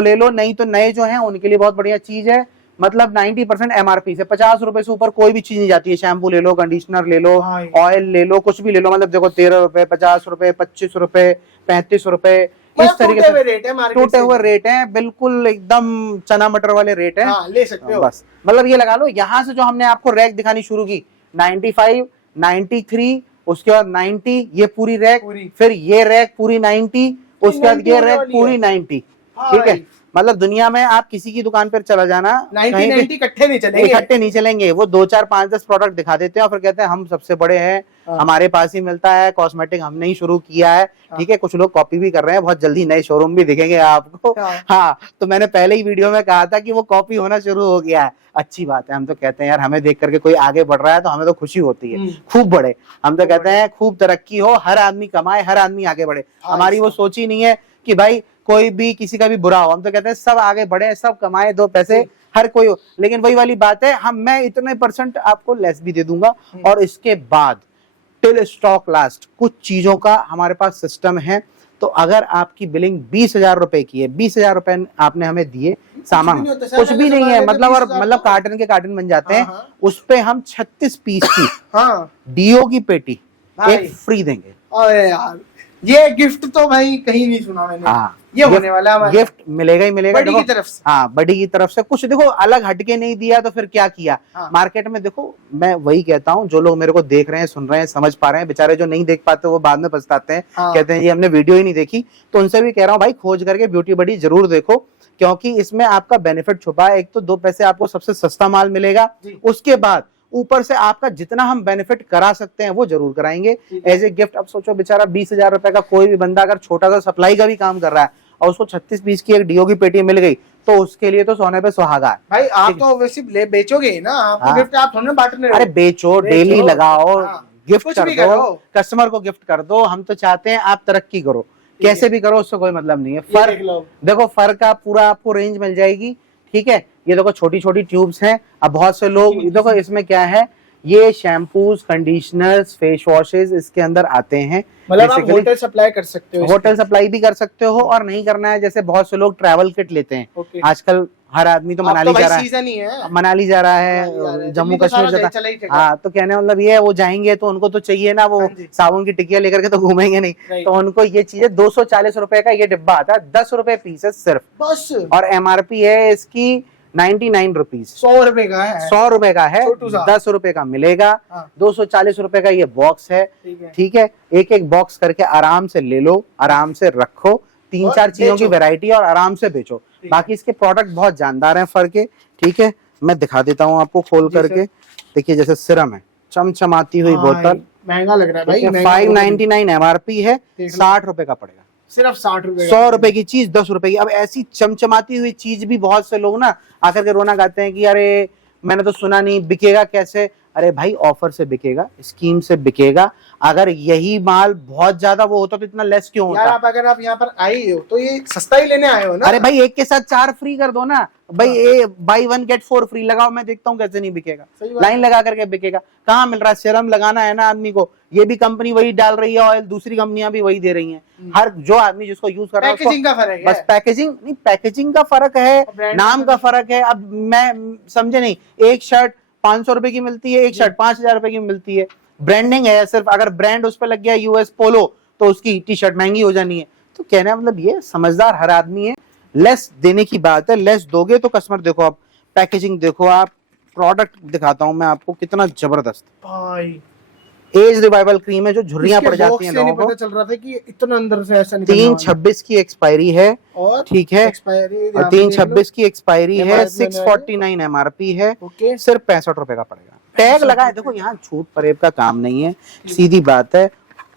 ले लो, नहीं तो नए जो हैं उनके लिए बहुत बढ़िया चीज है। मतलब 90% एमआरपी से 50 रुपए से ऊपर कोई भी चीज नहीं जाती है। शैम्पू ले लो, कंडीशनर ले लो, ऑयल ले लो, कुछ भी ले लो, मतलब देखो 13 रुपए, 50 रुपए, 25 रुपए, 35 रुपए, इस तरीके से टूटे हुए रेट है, बिल्कुल एकदम चना मटर वाले रेट है। ले सकते हो बस, मतलब ये लगा लो, यहाँ से जो हमने आपको रैक दिखानी शुरू की 95, 93, उसके बाद 90, ये पूरी रैक, फिर ये रैक पूरी 90, उसके बाद ये रैक पूरी 90। ठीक है। मतलब दुनिया में आप किसी की दुकान पर चला जाना, 90 इकट्ठे नहीं चलेंगे, वो 2, 4, 5, 10 प्रोडक्ट दिखा देते हैं और फिर कहते हैं हम सबसे बड़े हैं, हमारे पास ही मिलता है, कॉस्मेटिक हमने ही शुरू किया है। ठीक है। कुछ लोग कॉपी भी कर रहे हैं, बहुत जल्दी नए शोरूम भी दिखेंगे आपको। हाँ, तो मैंने पहले ही वीडियो में कहा था कि वो कॉपी होना शुरू हो गया है, अच्छी बात है। हम तो कहते हैं यार, हमें देख करके कोई आगे बढ़ रहा है तो हमें तो खुशी होती है, खूब बढ़े। हम तो कहते हैं खूब तरक्की हो, हर आदमी कमाए, हर आदमी आगे बढ़े। हमारी वो सोच ही नहीं है कि भाई कोई भी किसी का भी बुरा हो, हम तो कहते हैं सब आगे बढ़े, सब कमाए, 2 पैसे हर कोई हो। लेकिन वही वाली बात है, हम मैं इतने % आपको लेस भी दे दूंगा। और इसके बाद टिल स्टॉक लास्ट कुछ चीजों का हमारे पास सिस्टम है। तो अगर आपकी बिलिंग 20,000 रुपए की है, 20,000 रुपए आपने हमें दिए, सामान कुछ भी नहीं है, मतलब और मतलब कार्टन के कार्टन बन जाते हैं, उस पे हम 36 पीस की डीओ की पेटी एक फ्री देंगे। अरे यार ये गिफ्ट तो भाई कहीं नहीं सुना मैंने। हाँ, ये होने वाला है, गिफ्ट मिलेगा ही मिलेगा बड़ी की तरफ से। हाँ, बड़ी की तरफ से कुछ देखो अलग हटके नहीं दिया तो फिर क्या किया। मार्केट में देखो, मैं वही कहता हूँ, जो लोग मेरे को देख रहे हैं, सुन रहे हैं, समझ पा रहे हैं, बेचारे जो नहीं देख पाते वो बाद में पछताते हैं, कहते हैं ये हमने वीडियो ही नहीं देखी। तो उनसे भी कह रहा हूँ भाई, खोज करके ब्यूटी बडी जरूर देखो, क्योंकि इसमें आपका बेनिफिट छुपा है। एक तो 2 पैसे आपको सबसे सस्ता माल मिलेगा, उसके बाद ऊपर से आपका जितना हम बेनिफिट करा सकते हैं वो जरूर कराएंगे एज ए गिफ्ट। अब सोचो बेचारा 20,000 रुपए का कोई भी बंदा अगर छोटा सा सप्लाई का भी काम कर रहा है और उसको 36 पीस की एक डीओ की पेटी मिल गई, तो उसके लिए तो सोने पे सुहागा है भाई। आप तो वैसे ले बेचोगे ही ना, आपको गिफ्ट आप थोड़ा बांटने। अरे बेचो, डेली लगाओ, गिफ्ट कर दो, कस्टमर को गिफ्ट कर दो। हम तो चाहते हैं आप तरक्की करो, कैसे भी करो, उससे कोई मतलब नहीं है। फर्क देखो, फर्क का पूरा आपको रेंज मिल जाएगी, ठीक है। ये देखो छोटी छोटी ट्यूब्स हैं। अब बहुत से लोग देखो इसमें क्या है, ये शैम्पूज, कंडीशनर्स, फेस वॉशेज इसके अंदर आते हैं। मतलब आप होटल सप्लाई कर सकते हो, होटल सप्लाई भी कर सकते हो, और नहीं करना है जैसे बहुत से लोग ट्रैवल किट लेते हैं। आजकल हर आदमी तो मनाली जा रहा है, मनाली जा रहा है, जम्मू कश्मीर जाता है। हाँ, तो कहने मतलब ये है, वो जाएंगे तो उनको तो चाहिए ना, वो साबुन की टिकिया लेकर के तो घूमेंगे नहीं, तो उनको ये चीजें 240 रुपए का ये डिब्बा आता है, 10 रुपए पीस है सिर्फ बस। और MRP है इसकी 99 रुपीज, 100 रुपए का है, 100 रुपए का है, 10 रुपए का मिलेगा। 240 रुपए का ये बॉक्स है, ठीक है। एक एक बॉक्स करके आराम से ले लो, आराम से रखो, 3-4 चीजों की वैरायटी और आराम से बेचो। बाकी इसके प्रोडक्ट बहुत जानदार हैं, फर्क है, ठीक है। मैं दिखा देता हूँ आपको खोल करके। देखिए जैसे सिरम है, चमचमाती हुई बोतल, महंगा लग रहा है भाई, 599 MRP है, 60 रुपए का पड़ेगा, सिर्फ 60 रुपए। 100 रुपए की चीज 10 रुपए की। अब ऐसी चमचमाती हुई चीज भी बहुत से लोग ना आकर के रोना गाते हैं कि अरे मैंने तो सुना नहीं, बिकेगा कैसे। अरे भाई ऑफर से बिकेगा, स्कीम से बिकेगा। अगर यही माल बहुत ज्यादा वो होता तो इतना लेस क्यों होता? यार अगर आप यहाँ पर आए हो तो ये सस्ता ही लेने आए हो ना। अरे भाई एक के साथ 4 फ्री कर दो ना भाई, बाई 1 गेट 4 फ्री लगाओ, मैं देखता हूँ कैसे नहीं बिकेगा। लाइन लगा करके बिकेगा। कहाँ मिल रहा है? सीरम लगाना है ना आदमी को, ये भी कंपनी वही डाल रही है ऑयल, दूसरी कंपनियां भी वही दे रही हैं। हर जो आदमी जिसको यूज कर रहा है, पैकेजिंग का फर्क है, बस पैकेजिंग नहीं, पैकेजिंग का फर्क है, नाम का फर्क है। अब मैं समझे नहीं, एक शर्ट 500 रुपए की मिलती है, एक शर्ट 5,000 रुपए की मिलती है। ब्रांडिंग है सिर्फ, अगर ब्रांड उस पर लग गया US पोलो तो उसकी टी शर्ट महंगी हो जानी है। तो कहना मतलब ये समझदार हर आदमी है, लेस देने की बात है, लेस दोगे तो कस्टमर। देखो आप पैकेजिंग देखो, आप प्रोडक्ट दिखाता हूं मैं आपको कितना जबरदस्त भाई। एज रिवाइवल क्रीम है जो झुर्रियां पड़ जाती हैं लोगों को। पता चल रहा था कि इतना अंदर से ऐसा निकलना 3/26 की एक्सपायरी है, ठीक है, 3/26 की एक्सपायरी है, 649 MRP है, सिर्फ 65 रुपए का पड़ेगा। टैग लगा है, देखो यहाँ छूट फरेब का काम नहीं है, सीधी बात है।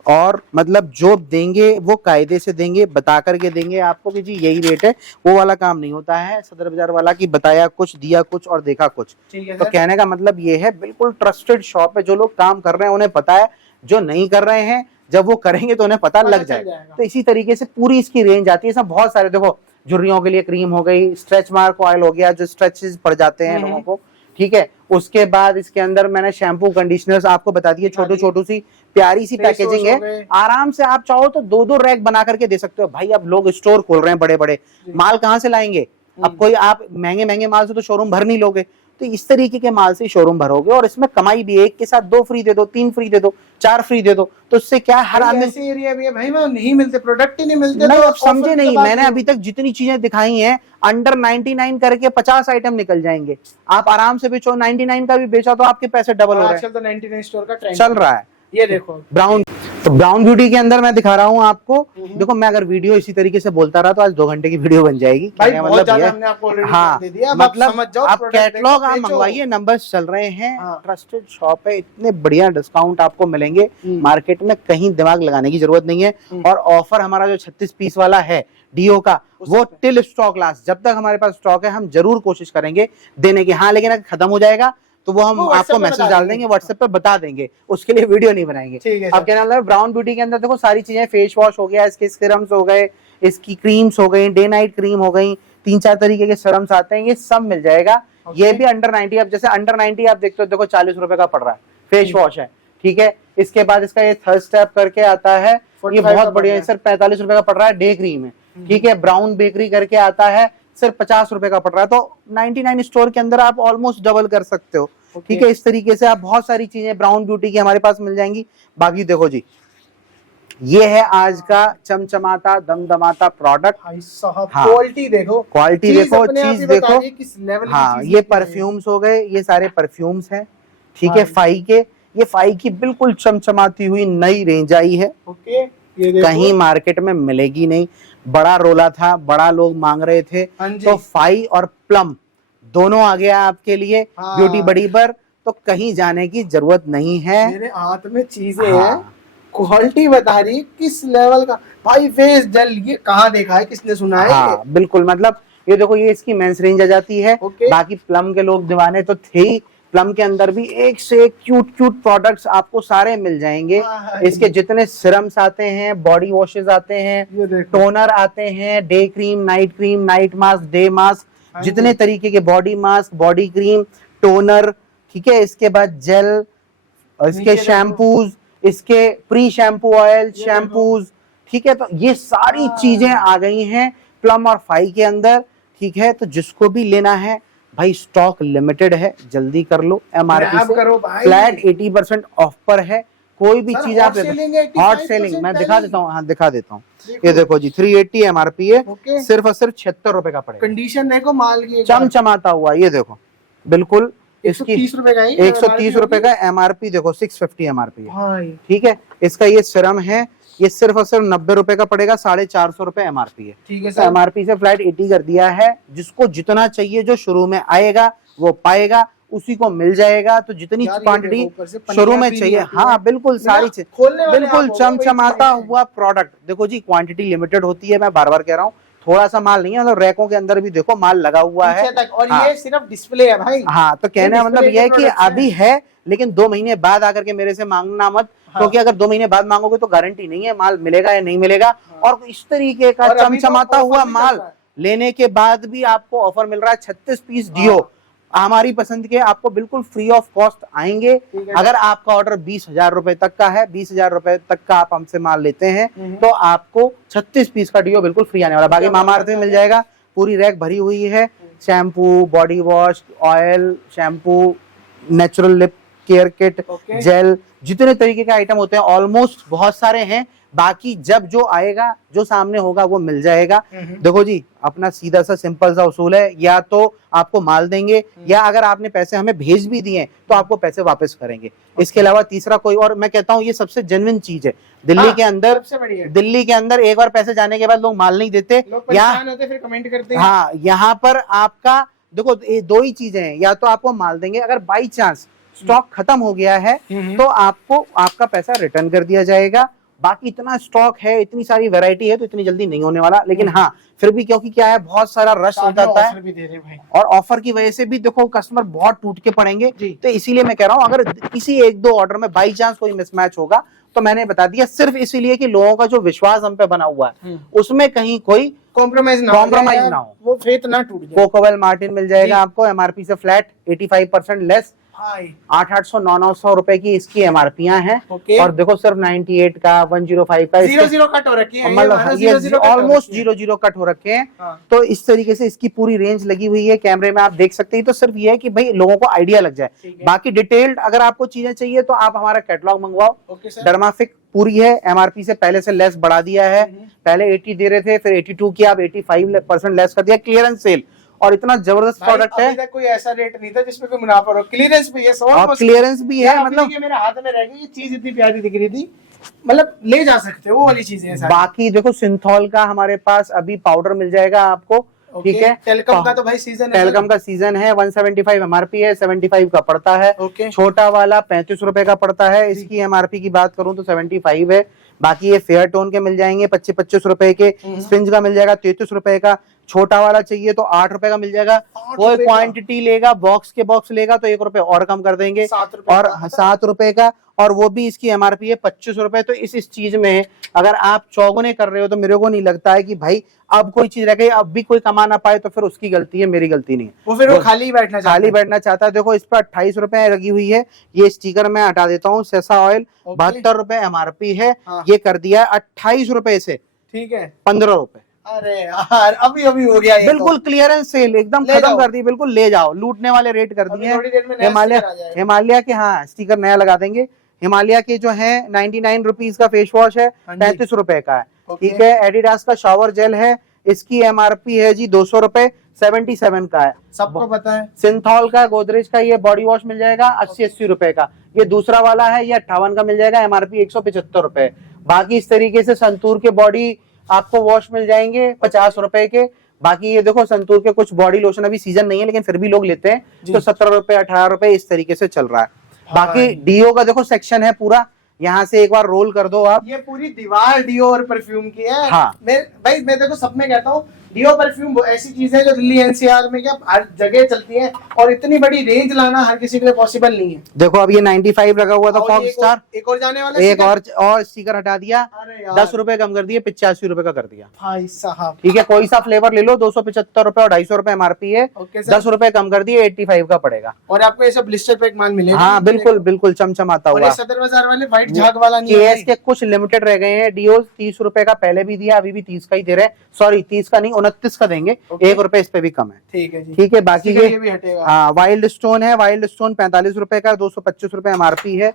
और मतलब जो देंगे वो कायदे से देंगे, बता करके देंगे आपको कि जी यही रेट है। वो वाला काम नहीं होता है सदर बाजार वाला की बताया कुछ, दिया कुछ और देखा कुछ। तो कहने का मतलब ये है, बिल्कुल ट्रस्टेड शॉप है। जो लोग काम कर रहे हैं उन्हें पता है, जो नहीं कर रहे हैं जब वो करेंगे तो उन्हें पता लग जाएगा। तो इसी तरीके से पूरी इसकी रेंज आती है। इसमें बहुत सारे, देखो झुर्रियों के लिए क्रीम हो गई, स्ट्रेच मार्क ऑयल हो गया जो स्ट्रेचेस पड़ जाते हैं लोगों को, ठीक है। उसके बाद इसके अंदर मैंने शैम्पू, कंडीशनर्स आपको बता दिए, छोटू सी प्यारी सी पैकेजिंग है। आराम से आप चाहो तो 2-2 रैक बना करके दे सकते हो भाई। अब लोग स्टोर खोल रहे हैं बड़े बड़े, माल कहाँ से लाएंगे? अब कोई आप महंगे माल से तो शोरूम भर नहीं लोगे, तो इस तरीके के माल से शोरूम भरोगे। और इसमें कमाई भी, एक के साथ 2 फ्री दे दो, 3 फ्री दे दो, 4 फ्री दे दो, तो इससे क्या हर आदमी ऐसे एरिया भी है भाई में नहीं मिलते, प्रोडक्ट ही नहीं मिलते। नहीं, आप समझे नहीं, मैंने अभी तक जितनी चीजें दिखाई हैं अंडर 99 करके 50 आइटम निकल जाएंगे। आप आराम से बेचो, 99 का भी बेचा तो आपके पैसे डबल हो रहे हैं। आजकल तो 99 स्टोर का ट्रेंड चल रहा है। ये देखो ब्राउन, तो ब्राउन ब्यूटी के अंदर मैं दिखा रहा हूँ आपको। देखो मैं अगर वीडियो इसी तरीके से बोलता रहा तो आज 2 घंटे की वीडियो बन जाएगी भाई, बहुत ज्यादा हमने आपको ऑलरेडी हाँ, दे दिया। मतलब आप कैटलॉग आप मंगवाइए, नंबर्स चल रहे हैं। ट्रस्टेड शॉप है, इतने बढ़िया डिस्काउंट आपको मिलेंगे, मार्केट में कहीं दिमाग लगाने की जरूरत नहीं है। और ऑफर हमारा जो 36 पीस वाला है डीओ का, वो टिल स्टॉक लास्ट, जब तक हमारे पास स्टॉक है हम जरूर कोशिश करेंगे देने की। हाँ, लेकिन अगर खत्म हो जाएगा तो वो हम आपको मैसेज डाल देंगे, व्हाट्सएप पे बता देंगे, उसके लिए वीडियो नहीं बनाएंगे। अब क्या नाम है, ब्राउन ब्यूटी के अंदर देखो सारी चीजें, फेस वॉश हो गया, इसके सीरम्स हो गए, इसकी क्रीम्स हो गई, डे नाइट क्रीम हो गई, 3-4 तरीके के सरम्स आते हैं, ये सब मिल जाएगा। ये भी अंडर 90, अब जैसे अंडर 90 आप देखते हो, देखो 40 रुपए का पड़ रहा है, फेस वॉश है, ठीक है। इसके बाद इसका ये थर्ड स्टेप करके आता है, ये बहुत बढ़िया है, सिर्फ 45 रुपए का पड़ रहा है, डे क्रीम है, ठीक है। ब्राउन बेकरी करके आता है, सिर्फ 50 रुपए का पड़ रहा है। तो 99 स्टोर के अंदर आप ऑलमोस्ट डबल कर सकते हो, ठीक है। इस तरीके से आप बहुत सारी चीजें ब्राउन ब्यूटी की हमारे पास मिल जाएंगी। बाकी देखो जी, ये है आज का चमचमाता दमदमाता प्रोडक्ट। हाँ, क्वालिटी देखो, क्वालिटी देखो, चीज देखो। किस लेवल हाँ, ये परफ्यूम्स हो गए, ये सारे परफ्यूम्स हैं, ठीक है। फाई के, ये फाई की बिल्कुल चमचमाती हुई नई रेंज आई है, ओके। ये देखो, कहीं मार्केट में मिलेगी नहीं, बड़ा रोला था, बड़ा लोग मांग रहे थे, तो फाई और प्लम दोनों आ गया आपके लिए ब्यूटी बडी पर, तो कहीं जाने की जरूरत नहीं है। मेरे हाथ में चीजें हैं, क्वालिटी बता रही किस लेवल का भाई। फेस जेल ये कहाँ देखा है, किसने सुना है? हाँ, बिल्कुल, मतलब ये देखो, ये इसकी मेंस रेंज आ जाती है। बाकी प्लम के लोग दीवाने तो थे ही, प्लम के अंदर भी एक से एक क्यूट क्यूट प्रोडक्ट्स आपको सारे मिल जाएंगे। इसके जितने सिरम्स आते हैं, बॉडी वॉशेस आते हैं, टोनर आते हैं, day cream, night mask, day mask, जितने तरीके के body mask, body cream, toner, ठीक है। इसके बाद जेल, इसके शैम्पूज, इसके प्री शैम्पू ऑयल, शैम्पूज, ठीक है। तो ये सारी चीजें आ गई हैं प्लम और फाई के अंदर, ठीक है। तो जिसको भी लेना है भाई, स्टॉक लिमिटेड है, जल्दी कर लो। एमआरपी से फ्लैट 80% ऑफ पर है। कोई भी चीज आप हॉट सेलिंग, मैं दिखा देता हूँ, हाँ दिखा देता हूँ। ये देखो जी, 380 एमआरपी है, सिर्फ और सिर्फ 76 रुपए का पड़ेगा। कंडीशन देखो माल की, चमचमाता हुआ, ये देखो बिल्कुल। इसकी 130 रुपए का एमआरपी देखो, 650 एमआरपी है, ठीक है। इसका ये सिरम है, ये सिर्फ और सिर्फ 90 रुपए का पड़ेगा, 450 रुपए एमआरपी है, ठीक है। तो एमआरपी से फ्लैट 80 कर दिया है। जिसको जितना चाहिए, जो शुरू में आएगा वो पाएगा, उसी को मिल जाएगा। तो जितनी क्वांटिटी शुरू में चाहिए, हाँ बिल्कुल, सारी चीज बिल्कुल चमचमाता हुआ प्रोडक्ट। देखो जी, क्वांटिटी लिमिटेड होती है, मैं बार बार कह रहा हूँ, थोड़ा सा माल नहीं है, मतलब रैकों के अंदर भी देखो माल लगा हुआ है, और ये सिर्फ डिस्प्ले है भाई। हाँ, तो कहने का मतलब ये है कि अभी है, लेकिन 2 महीने बाद आकर के मेरे से मांगना मत, क्योंकि अगर 2 महीने बाद मांगोगे तो गारंटी नहीं है माल मिलेगा या नहीं मिलेगा। और इस तरीके का चमचमाता हुआ माल लेने के बाद भी आपको ऑफर मिल रहा है 36 पीस डियो हमारी पसंद के, आपको बिल्कुल फ्री ऑफ कॉस्ट आएंगे। अगर आपका ऑर्डर 20,000 रुपए तक का है, 20,000 रुपए तक का आप हमसे माल लेते हैं, तो आपको 36 पीस का डियो बिल्कुल फ्री आने वाला। बाकी मामाअर्थ में मिल जाएगा, पूरी रैक भरी हुई है, shampoo, body wash, oil, shampoo, natural lip care kit, gel, जितने तरीके के आइटम होते हैं ऑलमोस्ट बहुत सारे हैं। बाकी जब जो आएगा, जो सामने होगा वो मिल जाएगा। देखो जी, अपना सीधा सा सिंपल सा उसूल है, या तो आपको माल देंगे, या अगर आपने पैसे हमें भेज भी दिए तो आपको पैसे वापस करेंगे। इसके अलावा तीसरा कोई, और मैं कहता हूँ ये सबसे जेन्युइन चीज है दिल्ली के अंदर। दिल्ली के अंदर एक बार पैसे जाने के बाद लोग माल नहीं देते, फिर कमेंट करते हैं। हाँ, यहाँ पर आपका देखो, ये 2 ही चीजें हैं, या तो आपको माल देंगे, अगर बाई चांस स्टॉक खत्म हो गया है तो आपको आपका पैसा रिटर्न कर दिया जाएगा। बाकी इतना स्टॉक है, इतनी सारी वैरायटी है, तो इतनी जल्दी नहीं होने वाला। लेकिन हाँ, फिर भी क्योंकि क्या है, बहुत सारा रश हो जाता है, और ऑफर की वजह से भी देखो कस्टमर बहुत टूट के पड़ेंगे। तो इसीलिए मैं कह रहा हूँ, अगर किसी 1-2 ऑर्डर में बाई चांस कोई मिसमैच होगा, तो मैंने बता दिया, सिर्फ इसीलिए कि लोगों का जो विश्वास हम पे बना हुआ है उसमें कहीं कोई कॉम्प्रोमाइज ना हो, वो फेथ ना टूट जाए। कोकोवेल मार्टिन मिल जाएगा आपको एमआरपी से फ्लैट 85% लेस, 800-900 रुपए की इसकी एमआरपियां हैं। और देखो सिर्फ 98 का, 105 का, 0 कट हो रखे हैं, मतलब ये ऑलमोस्ट 0 कट हो रखे हैं। तो इस तरीके से इसकी पूरी रेंज लगी हुई है, कैमरे में आप देख सकते हैं। तो सिर्फ ये है कि भाई लोगों को आइडिया लग जाए। बाकी डिटेल्ड अगर आपको चीजें चाहिए तो आप हमारा कैटलॉग मंगवाओ। डर्माफिक पूरी है, एमआरपी से पहले से लेस बढ़ा दिया है, पहले 80 दे रहे थे, फिर 82 किया, अब 85% लेस कर दिया, क्लियरेंस सेल। और इतना जबरदस्त प्रोडक्ट है, अभी तक कोई ऐसा रेट नहीं था जिसमें कोई मुनाफा हो। क्लियरेंस भी है, और क्लियरेंस भी है, मतलब मेरे हाथ में रह गई ये चीज, इतनी प्यारी दिख रही थी, मतलब ले जा सकते हो, वो वाली चीजें हैं। बाकी देखो, सिंथॉल का हमारे पास अभी पाउडर मिल जाएगा आपको, ठीक है। टेलकम का तो भाई सीजन है, टेलकम का सीजन है, 175 एमआरपी है, 75 का पड़ता है। छोटा वाला 35 रुपए का पड़ता है, इसकी एमआरपी की बात करूं तो 75 है। बाकी ये फेयर टोन के मिल जाएंगे 25-25 रुपए के, स्पिंज का मिल जाएगा 33 रुपए का। छोटा वाला चाहिए तो 8 रुपए का मिल जाएगा। कोई क्वांटिटी लेगा, बॉक्स के बॉक्स लेगा तो 1 रुपए और कम कर देंगे, और 7 रुपए का। और वो भी इसकी एमआरपी है 25 रुपए। तो इस चीज में अगर आप चौगुने कर रहे हो तो मेरे को नहीं लगता है कि भाई अब कोई चीज रह गई, अब भी कोई कमा ना पाए तो फिर उसकी गलती है, मेरी गलती नहीं है। वो फिर वो खाली बैठना चाहता है। देखो इस पर 28 रुपए लगी हुई है, ये स्टिकर मैं हटा देता हूँ। सेसा ऑयल 72 रुपए एमआरपी है, ये कर दिया है 28 रुपए से, ठीक है 15 रुपए। अरे यार अभी हो गया ये बिल्कुल क्लियरेंस सेल एकदम खत्म कर दी, बिल्कुल ले जाओ, लूटने वाले रेट कर दिए। हिमालय के हाँ स्टिकर नया लगा देंगे। हिमालय के जो है 99 रुपीज का फेस वॉश है, 35 रुपए का है, ठीक है। एडिडास का शावर जेल है, इसकी एमआरपी है जी 200 रुपए, 77 का है, सबको पता है। सिंथॉल का गोदरेज का ये बॉडी वॉश मिल जाएगा 80 रुपए का, ये दूसरा वाला है, ये 58 का मिल जाएगा, एमआरपी 175 रुपए। बाकी इस तरीके से संतूर के बॉडी आपको वॉश मिल जाएंगे 50 रुपए के। बाकी ये देखो संतूर के कुछ बॉडी लोशन, अभी सीजन नहीं है लेकिन फिर भी लोग लेते हैं, तो 17 रुपए 18 रुपए इस तरीके से चल रहा है। बाकी डीओ का देखो सेक्शन है पूरा, यहाँ से एक बार रोल कर दो आप, ये पूरी दीवार डीओ और परफ्यूम की है। हाँ। मैं देखो सब में कहता हूँ डीओ परफ्यूम ऐसी चीज है जो दिल्ली एनसीआर में क्या हर जगह चलती है, और इतनी बड़ी रेंज लाना हर किसी के लिए पॉसिबल नहीं है। देखो अब ये 95 लगा हुआ था फॉक्स स्टार, एक और जाने वाला, एक और स्टिकर हटा दिया, 10 रुपए कम कर दिए, 85 रुपए का कर दिया भाई साहब। ठीक है, कोई सा फ्लेवर ले लो, 275 रुपए और 250 रुपए एमआरपी है, 10 रुपए कम कर दिए, 85 का पड़ेगा। और आपको ऐसा ब्लिस्टर पैक माल मिलेगा। हाँ बिल्कुल बिल्कुल चमचमाता हुआ। सदर बाजार वाले व्हाइट झाग वाला नहीं है, के कुछ लिमिटेड रह गए हैं डीओ, 30 रुपए का पहले भी दिया, अभी भी 30 का ही दे रहे हैं, सॉरी 30 का नहीं 29 का देंगे, 1 रुपए इस पे भी कम है, ठीक है जी। ठीक है। बाकी ये भी हटेगा। हाँ वाइल्ड स्टोन है, वाइल्ड स्टोन 45 रुपए का, 225 रुपए एमआरपी है।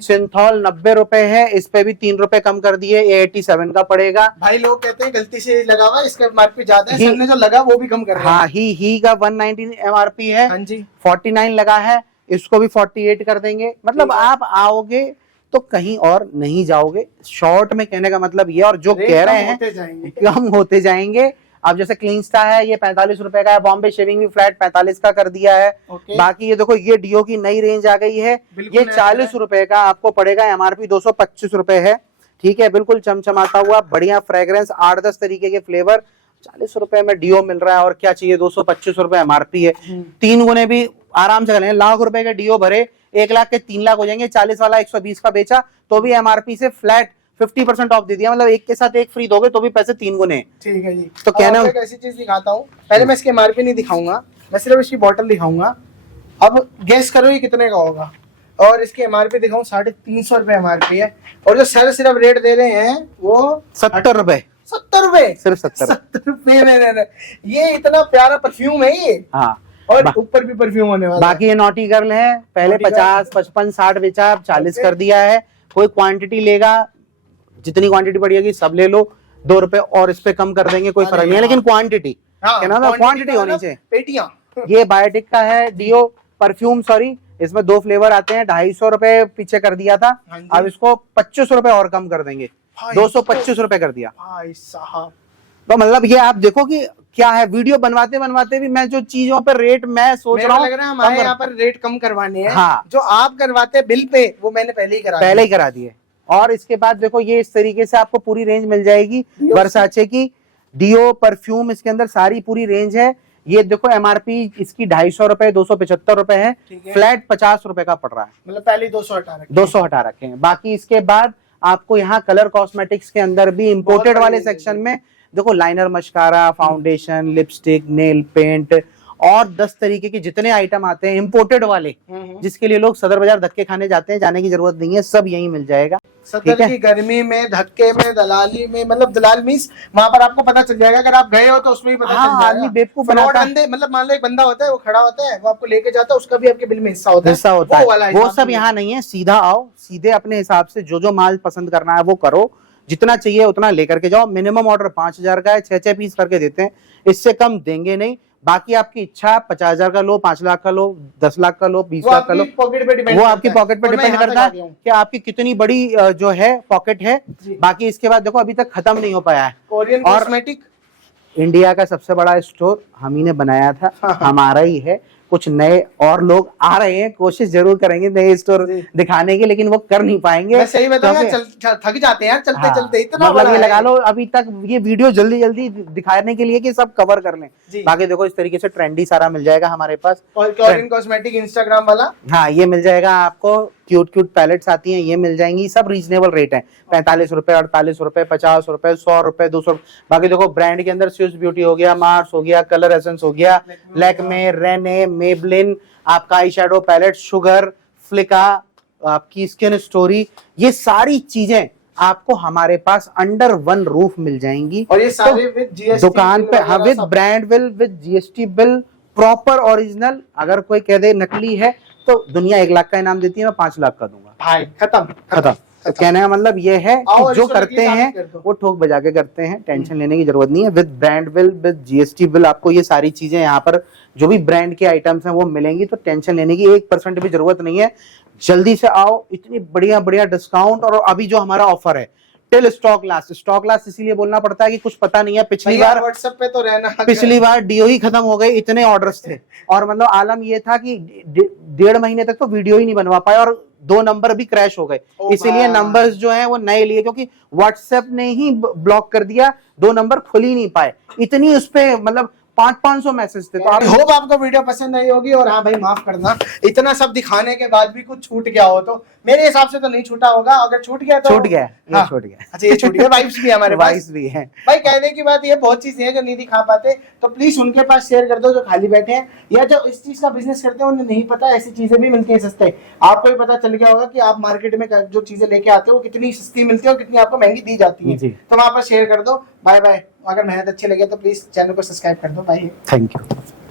सिंथॉल 90 रुपए है, इस पे भी 3 रुपए कम कर दिए, 87 का पड़ेगा। भाई लोग कहते हैं गलती से लगा हुआ, इसका एमआरपी ज्यादा है, हमने जो लगा वो भी कम कर रहे हैं। हाँ ही का 190 एमआरपी है, हाँ जी 49 लगा है, इसको भी 48 कर देंगे। मतलब आप आओगे तो कहीं और नहीं जाओगे, शॉर्ट में कहने का मतलब ये, और जो कह रहे हैं कम होते जाएंगे। अब जैसे क्लीन स्टार है ये 45 रुपए का है, बॉम्बे शेविंग भी फ्लैट 45 का कर दिया है। बाकी ये देखो ये डीओ की नई रेंज आ गई है, ये 40 रुपए का आपको पड़ेगा, एमआरपी 225 रुपए है, ठीक है। बिल्कुल चमचमाता हुआ बढ़िया फ्रेग्रेंस, 8-10 तरीके के फ्लेवर, 40 रुपए में डीओ मिल रहा है, और क्या चाहिए। 225 रुपए एमआरपी है, 3 गुने भी आराम से कर लेंगे। लाख रुपए के डीओ भरे 1 लाख के 3 लाख हो जाएंगे, 40 वाला 120 का बेचा तो भी एमआरपी से फ्लैट 50% ऑफ दे दिया, मतलब एक के साथ एक फ्री दोगे तो भी पैसे 3 गुने, ठीक है जी। तो कहना एक ऐसी चीज दिखाता हूँ, पहले मैं इसके एमआरपी नहीं दिखाऊंगा, मैं सिर्फ इसकी बोतल दिखाऊंगा। अब गैस करो ये कितने का होगा, और इसकी एमआरपी दिखाऊं 350 रुपए एमआरपी है, और जो सर सिर्फ रेट दे रहे हैं वो 70 रुपए, 70 रुपए, सिर्फ 70 रुपए में ये इतना प्यारा परफ्यूम है ये। हाँ, और ऊपर भी परफ्यूम होने वाला। बाकी ये नॉटी गर्ल है, पहले 50, 55, 60 बेचा, 40 कर दिया है। कोई क्वांटिटी लेगा, जितनी क्वांटिटी पड़ेगी सब ले लो, 2 रुपए और इस पे कम कर देंगे, कोई फर्क नहीं है, लेकिन क्वांटिटी क्वांटिटी होनी चाहिए। पेटियां ये बायोटिक का है डीओ परफ्यूम, सॉरी इसमें 2 फ्लेवर आते हैं, 250 रुपए पीछे कर दिया था, अब इसको 25 रुपए और कम कर देंगे, 225 रुपए कर दिया भाई साहब। तो मतलब ये आप देखो कि क्या है, वीडियो बनवाते बनवाते भी मैं जो चीजों पर रेट मैं सोच रहा हूँ, लग रहा है हमारे यहाँ पर रेट कम करवाने हैं। हाँ, जो आप करवाते हैं बिल पे वो मैंने पहले ही करा दिए। और इसके बाद देखो ये इस तरीके से आपको पूरी रेंज मिल जाएगी वर्साचे की, डीओ परफ्यूम इसके अंदर सारी पूरी रेंज है। ये देखो एमआरपी इसकी 250 रुपए, 275 रुपए है, फ्लैट 50 रुपए का पड़ रहा है, मतलब पहले 200 हटा रखे हैं। बाकी इसके बाद आपको यहाँ कलर कॉस्मेटिक्स के अंदर भी इम्पोर्टेड वाले सेक्शन में देखो liner, mascara, foundation, lipstick, nail paint और 10 तरीके के जितने आइटम आते हैं इम्पोर्टेड वाले, जिसके लिए लोग सदर बाजार धक्के खाने जाते हैं, जाने की जरूरत नहीं है, सब यहीं मिल जाएगा। सदर की गर्मी में, धक्के में, दलाली में, मतलब दलाल मींस वहां पर आपको पता चल जाएगा, अगर आप गए हो तो उसमें भी पता चल जाएगा। आदमी बेवकूफ बनाता है, मतलब मान लो एक बंदा होता है, वो खड़ा होता है, वो आपको लेके जाता है, उसका भी आपके बिल में हिस्सा होता है, वो सब यहाँ नहीं है। सीधा आओ, सीधे अपने हिसाब से जो माल पसंद करना है वो करो, जितना चाहिए उतना लेकर के जाओ। मिनिमम ऑर्डर 5000 का है, 6-6 पीस करके देते हैं, इससे कम देंगे नहीं। बाकी आपकी इच्छा, 50,000 का लो, 5 लाख का लो, 10 लाख का लो, 20 लाख का लो, वो आपकी पॉकेट पे डिपेंड करता है कि आपकी कितनी बड़ी जो है पॉकेट है। बाकी इसके बाद देखो अभी तक खत्म नहीं हो पाया है। कोरियन कॉस्मेटिक इंडिया का सबसे बड़ा स्टोर हम ही ने बनाया था, हमारा ही है। कुछ नए और लोग आ रहे हैं, कोशिश जरूर करेंगे नए स्टोर दिखाने की, लेकिन वो कर नहीं पाएंगे। मैं सही बताऊं, थक जाते हैं यार चलते चलते, इतना मतलब ये लगा लो अभी तक ये वीडियो जल्दी जल्दी दिखाने के लिए कि सब कवर कर लें। बाकी देखो इस तरीके से ट्रेंडी सारा मिल जाएगा हमारे पास। कोरियन कॉस्मेटिक इंस्टाग्राम वाला, हाँ ये मिल जाएगा आपको क्यूट पैलेट्स आती हैं, ये मिल जाएंगी। सब रीजनेबल रेट है, 45 रुपए, 48 रुपए, 50 रुपए, 100 रुपए, 200। बाकी देखो ब्रांड के अंदर स्विस ब्यूटी हो गया, मार्स हो गया, कलर एसेंस हो गया, लैक्मे, रेने, मेबलिन, आपका आई शेडो पैलेट, शुगर, फ्लिका, आपकी स्किन स्टोरी, ये सारी चीजें आपको हमारे पास अंडर वन रूफ मिल जाएंगी। और ये सारे विद जीएसटी दुकान पे, हाँ, with brand bill, with GST bill, proper original. अगर कोई कह दे नकली है तो दुनिया 1 लाख का इनाम देती है, मैं 5 लाख का दूंगा भाई। खत्म। तो कहने का मतलब ये है कि जो करते हैं कर दो। वो ठोक बजा के करते हैं, टेंशन लेने की जरूरत नहीं है। With brand bill, with GST bill आपको ये सारी चीजें यहाँ पर जो भी ब्रांड के आइटम्स हैं वो मिलेंगी, तो टेंशन लेने की 1% भी जरूरत नहीं है। जल्दी से आओ, इतनी बढ़िया बढ़िया डिस्काउंट। और अभी जो हमारा ऑफर है टिल स्टॉक लास्ट इसीलिए बोलना पड़ता है कि कुछ पता नहीं है। पिछली बार व्हाट्सएप पे तो रहना, पिछली बार डीओ ही खत्म हो गए, इतने ऑर्डर्स थे। और मतलब आलम ये था कि 1.5 महीने तक तो वीडियो ही नहीं बनवा पाए और 2 नंबर भी क्रैश हो गए। इसीलिए नंबर्स जो हैं वो नए लिए, क्योंकि व्हाट्सएप ने ही ब्लॉक कर दिया, 2 नंबर खुल ही नहीं पाए। इतनी उस पे मतलब 500 मैसेज थे। तो आई होप आपको वीडियो पसंद आई होगी। और हाँ भाई, माफ करना, इतना सब दिखाने के बाद भी कुछ छूट गया हो तो मेरे हिसाब से तो नहीं छूटा होगा। अगर छूट गया तो छूट गया, ये हाँ। छूट गया। अच्छा, ये छूट गया। वाइब्स भी हमारे पास, वाइब्स भी है भाई। कहने की बात ये, बहुत चीजें हैं जो नहीं दिखा पाते, तो प्लीज उनके पास शेयर कर दो जो खाली बैठे हैं या जो इस चीज का बिजनेस करते हैं, उन्हें नहीं पता ऐसी चीजें भी मिलती है सस्ते। आपको भी पता चल गया होगा कि आप मार्केट में जो चीजें लेके आते हो वो कितनी सस्ती मिलती है और कितनी आपको महंगी दी जाती है। तो वहां पर शेयर कर दो। Bye bye. अगर मेहनत अच्छी लगे तो प्लीज चैनल को सब्सक्राइब कर दो। बाय। Thank you.